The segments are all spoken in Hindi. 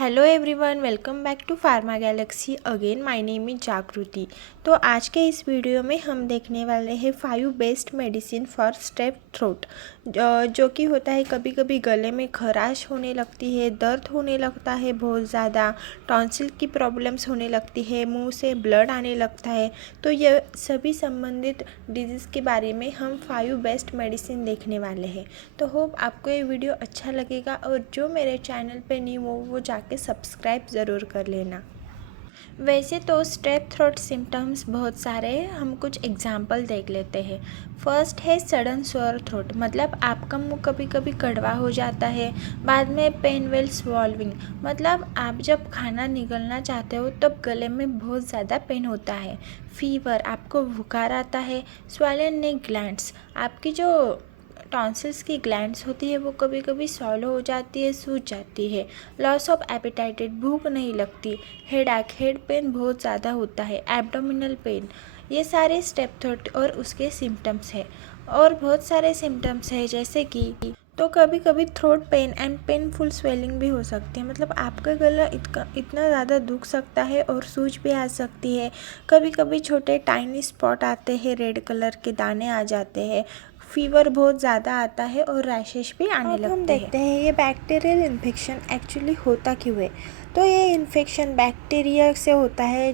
Hello everyone, welcome back to Pharma Galaxy again. My name is Jagriti. तो आज के इस वीडियो में हम देखने वाले हैं 5 best medicine for strep throat, जो कि होता है कभी कभी गले में खराश होने लगती है, दर्द होने लगता है बहुत ज़्यादा, टॉन्सिल की प्रॉब्लम्स होने लगती है, मुंह से ब्लड आने लगता है। तो ये सभी संबंधित डिजीज़ के बारे में हम 5 बेस्ट मेडिसिन देखने वाले हैं। तो होप आपको ये वीडियो अच्छा लगेगा, और जो मेरे चैनल पे न्यू हो वो जाके सब्सक्राइब ज़रूर कर लेना। वैसे तो स्ट्रेप थ्रोट सिम्टम्स बहुत सारे हैं, हम कुछ एग्जाम्पल देख लेते हैं। फर्स्ट है सडन सोअर थ्रोट, मतलब आपका मुंह कभी कभी कड़वा हो जाता है। बाद में पेन वेल स्वॉल्विंग, मतलब आप जब खाना निगलना चाहते हो तब गले में बहुत ज़्यादा पेन होता है। फीवर, आपको बुखार आता है। स्वॉलन नेक ग्लैंड्स, आपकी जो टॉन्सिल्स की ग्लैंड्स होती है वो कभी कभी सॉलो हो जाती है, सूज जाती है। लॉस ऑफ एपेटाइट, भूख नहीं लगती। हेडेक, हेड पेन बहुत ज़्यादा होता है। एब्डोमिनल पेन, ये सारे स्टेप थ्रोट और उसके सिम्टम्स हैं। और बहुत सारे सिम्टम्स हैं जैसे कि तो कभी कभी throat pen and painful swelling भी हो सकती है, मतलब आपका गला इतना ज़्यादा दुख सकता है और सूज भी आ सकती है। कभी कभी छोटे टाइनी स्पॉट आते हैं, रेड कलर के दाने आ जाते हैं। फीवर बहुत ज़्यादा आता है और रैशेस भी आने लगते हैं। हम देखते हैं ये बैक्टीरियल इन्फेक्शन एक्चुअली होता क्यों है। तो ये इन्फेक्शन बैक्टीरिया से होता है।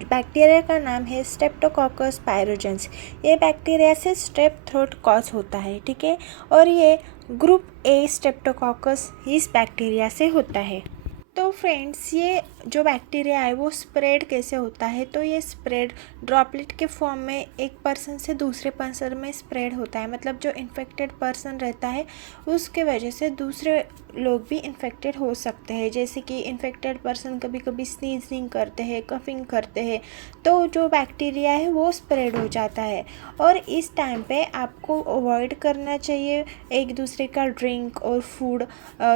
बैक्टीरिया का नाम है स्ट्रेप्टोकोकस पायरोजेंस। ये बैक्टीरिया से स्ट्रेप थ्रोट कॉज होता है, ठीक है। और ये ग्रुप ए स्ट्रेप्टोकोकस इस बैक्टीरिया से होता है। तो फ्रेंड्स, ये जो बैक्टीरिया है वो स्प्रेड कैसे होता है। तो ये स्प्रेड ड्रॉपलेट के फॉर्म में एक पर्सन से दूसरे पर्सन में स्प्रेड होता है, मतलब जो इन्फेक्टेड पर्सन रहता है उसके वजह से दूसरे लोग भी इन्फेक्टेड हो सकते हैं। जैसे कि इन्फेक्टेड पर्सन कभी कभी स्नीजिंग करते हैं, कफिंग करते हैं, तो जो बैक्टीरिया है वो स्प्रेड हो जाता है। और इस टाइम पे आपको अवॉइड करना चाहिए एक दूसरे का ड्रिंक और फूड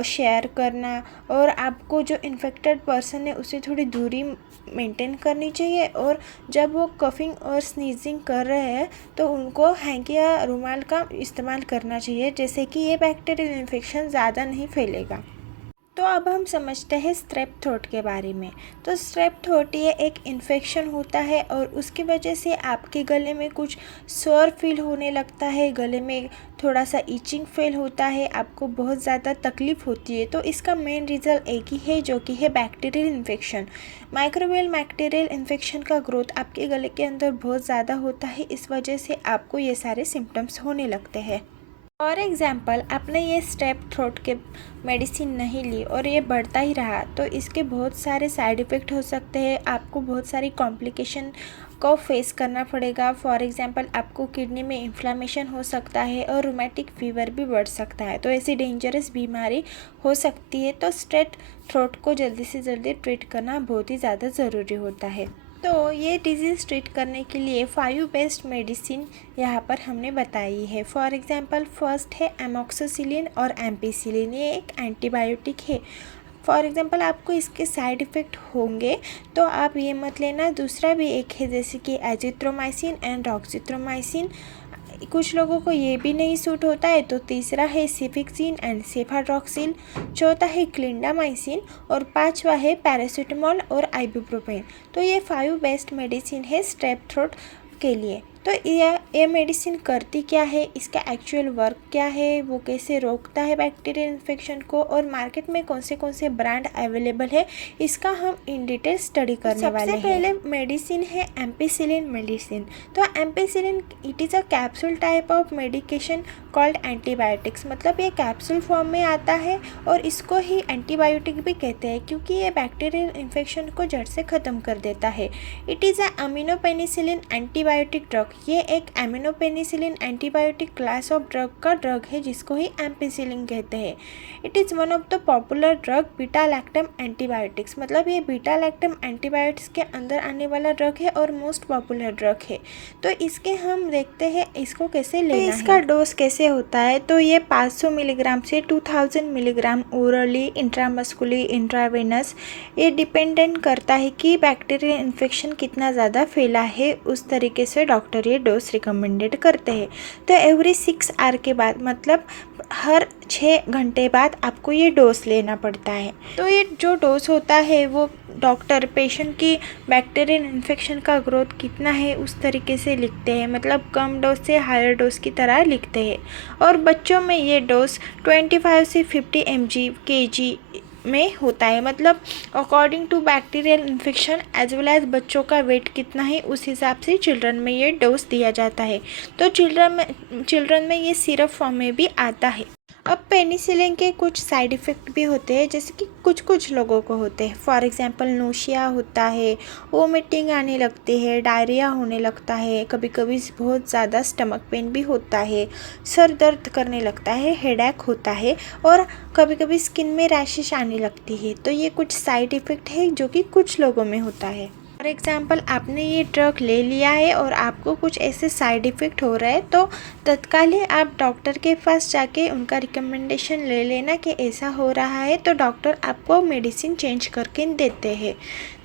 शेयर करना, और आपको जो इन्फेक्टेड पर्सन है उससे थोड़ी दूरी मेंटेन करनी चाहिए। और जब वो कफिंग और स्नीजिंग कर रहे हैं तो उनको हैंकी या रुमाल का इस्तेमाल करना चाहिए, जैसे कि ये बैक्टीरियल इन्फेक्शन ज़्यादा नहीं फैलेगा। तो अब हम समझते हैं स्ट्रेप थ्रोट के बारे में। तो स्ट्रेप थ्रोट ये एक इन्फेक्शन होता है और उसकी वजह से आपके गले में कुछ स्वर फील होने लगता है, गले में थोड़ा सा ईचिंग फील होता है, आपको बहुत ज़्यादा तकलीफ होती है। तो इसका मेन रीज़न एक ही है, जो कि है bacterial infection. Microbial bacterial infection का ग्रोथ आपके गले के अंदर बहुत ज़्यादा होता है, इस वजह से आपको ये सारे सिम्टम्स होने लगते हैं। फॉर एग्ज़ाम्पल, आपने ये स्ट्रेप थ्रोट के मेडिसिन नहीं ली और ये बढ़ता ही रहा, तो इसके बहुत सारे साइड इफ़ेक्ट हो सकते हैं। आपको बहुत सारी कॉम्प्लिकेशन को फेस करना पड़ेगा। फॉर एग्ज़ाम्पल, आपको किडनी में इन्फ्लामेशन हो सकता है और रोमेटिक फीवर भी बढ़ सकता है। तो ऐसी डेंजरस बीमारी हो सकती है। तो स्ट्रेप थ्रोट को जल्दी से जल्दी ट्रीट करना बहुत ही ज़्यादा ज़रूरी होता है। तो ये डिजीज़ ट्रीट करने के लिए 5 बेस्ट मेडिसिन यहाँ पर हमने बताई है। फॉर एग्ज़ाम्पल, फर्स्ट है एमोक्सिसिलिन और एम्पिसिलिन, ये एक एंटीबायोटिक है। फॉर एग्ज़ाम्पल, आपको इसके साइड इफ़ेक्ट होंगे तो आप ये मत लेना। दूसरा भी एक है, जैसे कि एजिथ्रोमाइसिन एंड डॉक्सिथ्रोमाइसिन, कुछ लोगों को ये भी नहीं सूट होता है। तो तीसरा है सिफिक्सिन एंड सेफाड्रॉक्सिल, चौथा है क्लिंडामाइसिन, और पांचवा है पैरासीटामोल और आइबुप्रोफेन। तो ये 5 बेस्ट मेडिसिन है स्ट्रेप थ्रोट के लिए। तो ये मेडिसिन करती क्या है, इसका एक्चुअल वर्क क्या है, वो कैसे रोकता है बैक्टीरियल इन्फेक्शन को, और मार्केट में कौन से ब्रांड अवेलेबल है, इसका हम इन डिटेल स्टडी करने वाले हैं। सबसे पहले मेडिसिन है एम्पिसिलिन मेडिसिन। तो ampicillin it is a capsule type of medication called antibiotics, मतलब ये कैप्सूल फॉर्म में आता है और इसको ही एंटीबायोटिक भी कहते हैं, क्योंकि ये बैक्टीरियल इन्फेक्शन को जड़ से ख़त्म कर देता है। It is a aminopenicillin antibiotic drug. ये एक aminopenicillin antibiotic class of drug का ड्रग है, जिसको ही एम्पिसिलिन कहते हैं। It is one of the popular drug beta lactam antibiotics, मतलब ये बीटा लैक्टम एंटीबायोटिक्स के अंदर आने वाला ड्रग है और मोस्ट पॉपुलर ड्रग है। तो इसके हम देखते हैं इसको कैसे लेना है। इसका डोज कैसे होता है। तो ये 500 मिलीग्राम से 2000 मिलीग्राम ओरली, इंट्रामस्कुलरी, इंट्रावेनस, ये डिपेंडेंट करता है कि बैक्टीरियल इन्फेक्शन कितना ज़्यादा फैला है, उस तरीके से डॉक्टर ये डोज रिकमेंड रिकमेंडेड करते हैं। तो एवरी 6 आवर के बाद मतलब हर 6 घंटे बाद आपको ये डोज लेना पड़ता है। तो ये जो डोज होता है वो डॉक्टर पेशेंट की बैक्टीरियल इन्फेक्शन का ग्रोथ कितना है उस तरीके से लिखते हैं, मतलब कम डोज से हायर डोज की तरह लिखते हैं। और बच्चों में ये डोज 25 से 50 mg/kg में होता है, मतलब according to bacterial infection as well as बच्चों का वेट कितना है उस हिसाब से चिल्ड्रन में ये डोज दिया जाता है। तो चिल्ड्रन में ये सिरप फॉर्म में भी आता है। अब पेनिसिलिन के कुछ साइड इफ़ेक्ट भी होते हैं, जैसे कि कुछ लोगों को होते हैं। फॉर एग्जांपल नोशिया होता है, वोमिटिंग आने लगती है, डायरिया होने लगता है, कभी कभी बहुत ज़्यादा स्टमक पेन भी होता है, सर दर्द करने लगता है, हेडेक होता है और कभी कभी स्किन में रैशेस आने लगती है। तो ये कुछ साइड इफ़ेक्ट है जो कि कुछ लोगों में होता है। फॉर एग्ज़ाम्पल आपने ये ड्रग ले लिया है और आपको कुछ ऐसे साइड इफ़ेक्ट हो रहा है तो तत्काल ही आप डॉक्टर के पास जाके उनका रिकमेंडेशन ले लेना कि ऐसा हो रहा है, तो डॉक्टर आपको मेडिसिन चेंज करके देते हैं।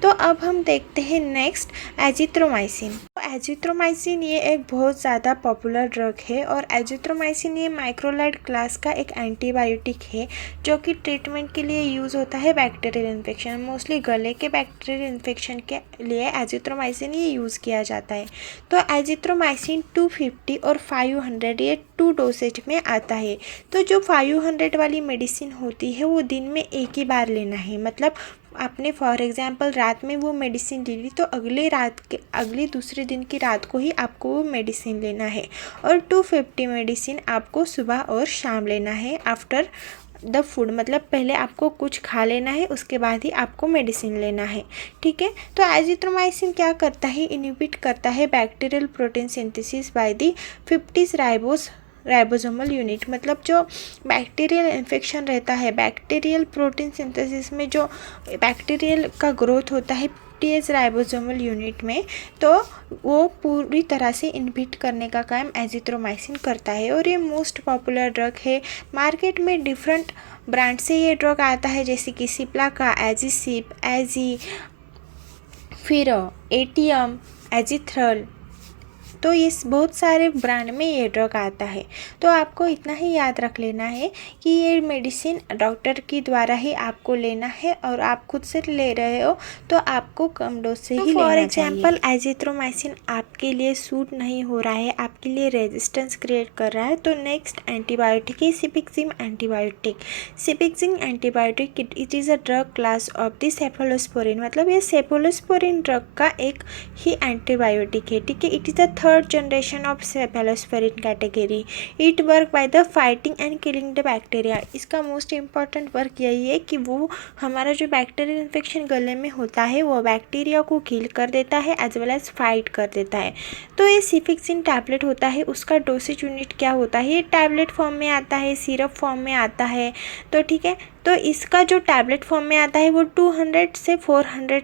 तो अब हम देखते हैं नेक्स्ट एजिथ्रोमाइसिन। तो एजिथ्रोमाइसिन ये एक बहुत ज़्यादा पॉपुलर ड्रग है और एजिथ्रोमाइसिन ये माइक्रोलाइड क्लास का एक एंटीबायोटिक है जो कि ट्रीटमेंट के लिए यूज़ होता है बैक्टीरियल इन्फेक्शन। मोस्टली गले के बैक्टीरियल इन्फेक्शन के लिए एजिथ्रोमाइसिन ये यूज़ किया जाता है। तो एजिथ्रोमाइसिन 250 और 500 ये 2 डोसेज में आता है। तो जो 500 वाली मेडिसिन होती है वो दिन में एक ही बार लेना है, मतलब आपने फॉर एग्ज़ाम्पल रात में वो मेडिसिन ले ली तो अगले दूसरे दिन की रात को ही आपको वो मेडिसिन लेना है। और 250 मेडिसिन आपको सुबह और शाम लेना है आफ्टर द फूड, मतलब पहले आपको कुछ खा लेना है उसके बाद ही आपको मेडिसिन लेना है। ठीक है। तो एजिथ्रोमाइसिन क्या करता है, इनहिबिट करता है bacterial protein synthesis by the 50 ribosomal unit, मतलब जो बैक्टीरियल इन्फेक्शन रहता है, बैक्टीरियल प्रोटीन सिंथेसिस में जो बैक्टीरियल का ग्रोथ होता है 50 राइबोसोमल यूनिट में, तो वो पूरी तरह से इनहिबिट करने का काम एजिथ्रोमाइसिन करता है। और ये मोस्ट पॉपुलर ड्रग है। मार्केट में डिफरेंट ब्रांड से ये ड्रग आता है, जैसे कि सिप्ला का एजिसिप, एजी, फिर एटीएम, एजिथ्रल, तो ये बहुत सारे ब्रांड में ये ड्रग आता है। तो आपको इतना ही याद रख लेना है कि ये मेडिसिन डॉक्टर की द्वारा ही आपको लेना है और आप खुद से ले रहे हो तो आपको कम डोज से ही लेना चाहिए। फॉर एग्जांपल एजिथ्रोमाइसिन आपके लिए सूट नहीं हो रहा है, आपके लिए रेजिस्टेंस क्रिएट कर रहा है, तो नेक्स्ट एंटीबायोटिक है cefixime antibiotic. Cefixime antibiotic it is a drug class of the cephalosporin, मतलब ये सेफेलोस्पोरिन ड्रग का एक ही एंटीबायोटिक है। ठीक है। It is the third generation of cephalosporin category. It work by the fighting and killing the bacteria. इसका मोस्ट इम्पॉर्टेंट वर्क यही है कि वो हमारा जो बैक्टीरियल इन्फेक्शन गले में होता है वो बैक्टीरिया को किल कर देता है एज वेल एज फाइट कर देता है। तो ये सिफिक्सिन टैबलेट होता है, उसका डोसेज यूनिट क्या होता है, ये टैबलेट फॉर्म में आता है, सिरप फॉर्म में आता है। तो ठीक है। तो इसका जो टैबलेट फॉर्म में आता है वो 200 से 400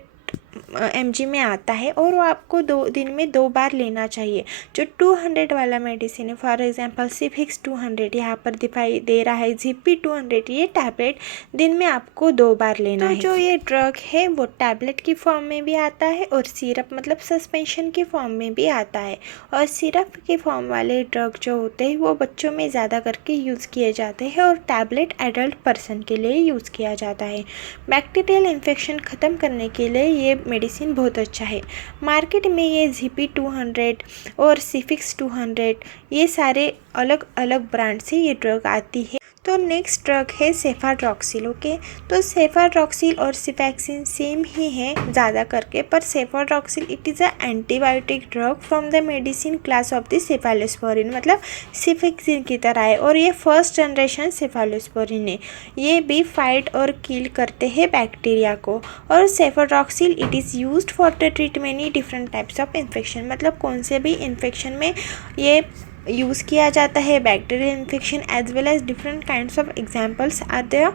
mg में आता है और वो आपको दिन में 2 बार लेना चाहिए। जो 200 वाला मेडिसिन है, फॉर एग्जांपल सिफिक्स 200 यहाँ पर दिखाई दे रहा है, ZP 200, ये टैबलेट दिन में आपको 2 बार लेना है। तो जो ये ड्रग है वो टैबलेट की फॉर्म में भी आता है और सिरप मतलब सस्पेंशन की फॉर्म में भी आता है। और सिरप के फॉर्म वाले ड्रग जो होते हैं वो बच्चों में ज़्यादा करके यूज़ किए जाते हैं और टैबलेट एडल्ट पर्सन के लिए यूज़ किया जाता है। बैक्टीरियल इन्फेक्शन ख़त्म करने के लिए ये मेडिसिन बहुत अच्छा है। मार्केट में ये ZP 200 और सिफिक्स 200 ये सारे अलग अलग ब्रांड से ये ड्रग आती है। तो नेक्स्ट ड्रग है सेफाड्रॉक्सिल। ओके। तो सेफाड्रॉक्सिल और सिफैक्सिन सेम ही है ज़्यादा करके, पर सेफाड्रॉक्सिल it is a antibiotic drug from the medicine class of the cephalosporin, मतलब सिफिक्सिन की तरह है और ये फर्स्ट जनरेशन सेफेलोस्पोरिन है। ये भी फाइट और किल करते हैं बैक्टीरिया को। और सेफाड्रॉक्सिल it is used for the treat many different types of infection, मतलब कौन से भी इन्फेक्शन में ये यूज़ किया जाता है, bacterial infection as well as different kinds of examples are there.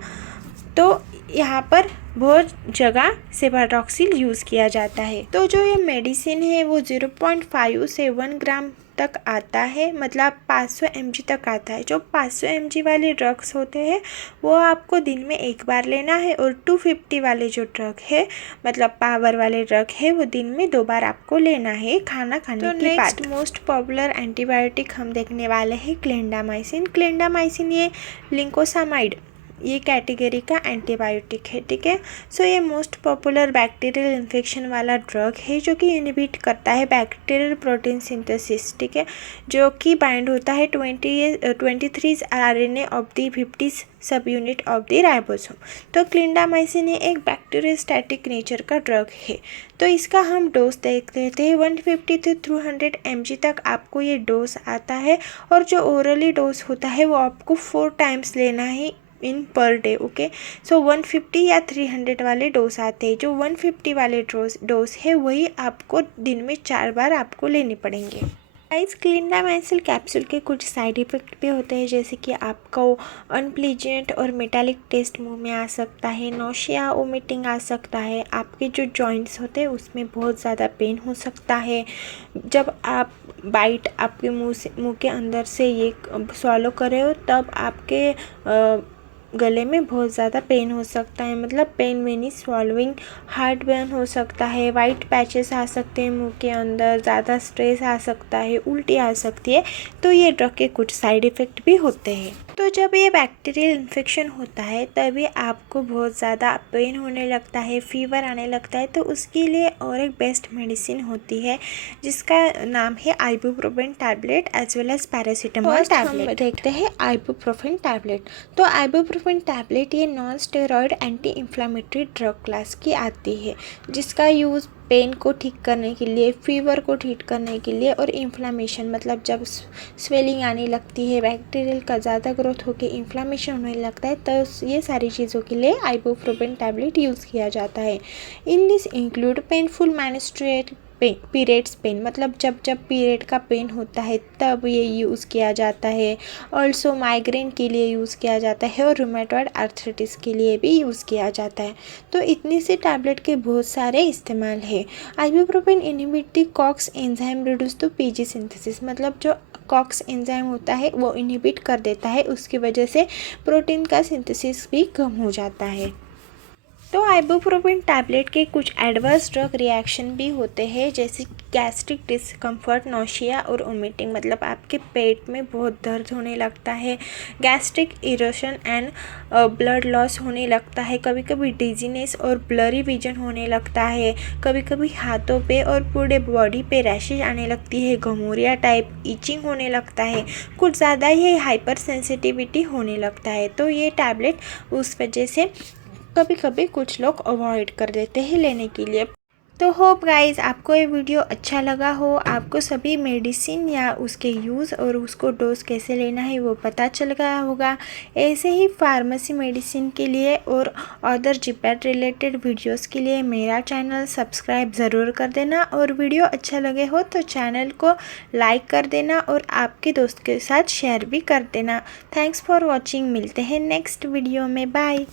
तो यहाँ पर बहुत जगह सेवाड्रॉक्सिल यूज़ किया जाता है। तो जो ये मेडिसिन है वो 0.5 से 1 ग्राम तक आता है, मतलब 500 mg तक आता है। जो 500 mg वाले ड्रग्स होते हैं वो आपको दिन में एक बार लेना है, और 250 वाले जो ड्रग है मतलब पावर वाले ड्रग है वो दिन में 2 बार आपको लेना है खाना खाने के बाद। तो नेक्स्ट मोस्ट पॉपुलर एंटीबायोटिक हम देखने वाले हैं क्लिंडामाइसिन। क्लिंडामाइसिन ये लिंकोसामाइड ये कैटेगरी का एंटीबायोटिक है, ठीक है। सो ये मोस्ट पॉपुलर बैक्टीरियल इन्फेक्शन वाला ड्रग है जो कि इनहिबिट करता है बैक्टीरियल प्रोटीन सिंथेसिस, ठीक है, जो कि बाइंड होता है 23 RNA ऑफ द 50 सब यूनिट ऑफ द राइबोसोम। तो क्लिंडामाइसिन ये एक बैक्टीरियोस्टैटिक नेचर का ड्रग है। तो इसका हम डोज देख लेते हैं। 150 से 200 mg तक आपको ये डोज आता है, और जो ओरली डोज होता है वो आपको 4 टाइम्स लेना है इन पर डे, ओके। सो 150 या 300 वाले डोज आते हैं। जो 150 वाले डोज है वही आपको दिन में 4 बार आपको लेने पड़ेंगे। गाइस, क्लिंडामाइसिन कैप्सूल के कुछ साइड इफ़ेक्ट भी होते हैं, जैसे कि आपको अनप्लीजेंट और मेटालिक टेस्ट मुंह में आ सकता है, नोशिया वोमिटिंग आ सकता है, आपके जो जॉइंट्स होते हैं उसमें बहुत ज़्यादा पेन हो सकता है। जब आप बाइट आपके मुंह के अंदर से ये स्वॉलो कर रहे हो तब आपके गले में बहुत ज़्यादा पेन हो सकता है, मतलब पेन मीनी स्वॉलोइंग, हार्ट बर्न हो सकता है, वाइट पैचेस आ सकते हैं मुंह के अंदर, ज़्यादा स्ट्रेस आ सकता है, उल्टी आ सकती है। तो ये ड्रग के कुछ साइड इफ़ेक्ट भी होते हैं। तो जब ये बैक्टीरियल इन्फेक्शन होता है तभी आपको बहुत ज़्यादा पेन होने लगता है, फीवर आने लगता है, तो उसके लिए और एक बेस्ट मेडिसिन होती है जिसका नाम है ibuprofen tablet as well as paracetamol tablet. हम देखते हैं आइबुप्रोफेन टैबलेट। तो आइबुप्रोफेन टैबलेट ये non steroid anti inflammatory drug class की आती है, जिसका यूज़ पेन को ठीक करने के लिए, फीवर को ठीक करने के लिए, और इन्फ्लामेशन मतलब जब स्वेलिंग आने लगती है, बैक्टीरियल का ज़्यादा ग्रोथ होकर इन्फ्लामेशन होने लगता है, तो ये सारी चीज़ों के लिए आइबुप्रोफेन टैबलेट यूज़ किया जाता है। In this include painful menstruate periods pain, मतलब जब पीरियड का पेन होता है तब ये यूज़ किया जाता है। ऑल्सो माइग्रेन के लिए यूज़ किया जाता है, और रूमेटॉइड आर्थराइटिस के लिए भी यूज़ किया जाता है। तो इतनी सी टैबलेट के बहुत सारे इस्तेमाल है। Ibuprofen inhibit the COX enzyme reduce to PG synthesis, मतलब जो कॉक्स एंजाइम होता है वो इनहिबिट कर देता है, उसकी वजह से प्रोटीन का सिंथेसिस भी कम हो जाता है। तो आइबुप्रोफेन टैबलेट के कुछ एडवर्स ड्रग रिएक्शन भी होते हैं, जैसे गैस्ट्रिक डिस्कम्फर्ट, नोशिया और वोमिटिंग, मतलब आपके पेट में बहुत दर्द होने लगता है, gastric erosion and blood loss होने लगता है, कभी कभी डिजीनेस और ब्लरी विजन होने लगता है, कभी कभी हाथों पे और पूरे बॉडी पे रैशेज आने लगती है, घमौरिया टाइप इचिंग होने लगता है, कुछ ज़्यादा ही हाइपर सेंसिटिविटी होने लगता है। तो ये टैबलेट उस वजह से कभी कभी कुछ लोग अवॉइड कर देते हैं लेने के लिए। तो होप गाइस आपको ये वीडियो अच्छा लगा हो, आपको सभी मेडिसिन या उसके यूज़ और उसको डोज कैसे लेना है वो पता चल गया होगा। ऐसे ही फार्मेसी मेडिसिन के लिए और अदर जीपैट रिलेटेड वीडियोस के लिए मेरा चैनल सब्सक्राइब ज़रूर कर देना, और वीडियो अच्छा लगे हो तो चैनल को लाइक कर देना और आपके दोस्त के साथ शेयर भी कर देना। थैंक्स फॉर वॉचिंग, मिलते हैं नेक्स्ट वीडियो में, बाय।